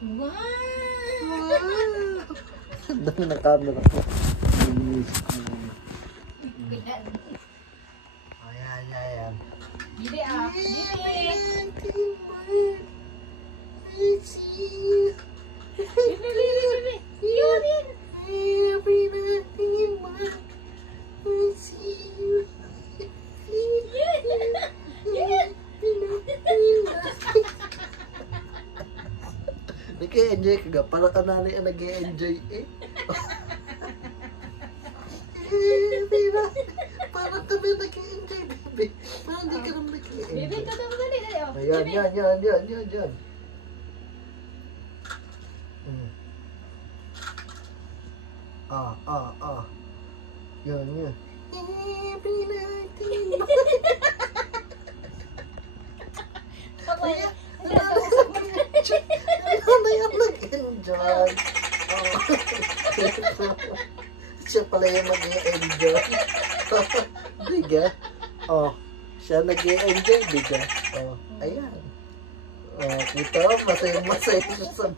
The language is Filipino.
Wow! Ang dami ng camera ko. Ayan, ayan. Gini ah. Gini. Gini. Yun yun. Nag-i-enjoy ka ga. Para ka nanay ang nag-i-enjoy eh. Parang kami nag-i-enjoy, baby. Parang di ka naman nag-i-enjoy. Baby, ito daw dali. Ayan, yan. Yan. Nanay ang nag-enjoy. Siya pala yung mag-i-enjoy. Diga? Siya nag-i-enjoy, diga? Ayan. Kita, masaya siya sa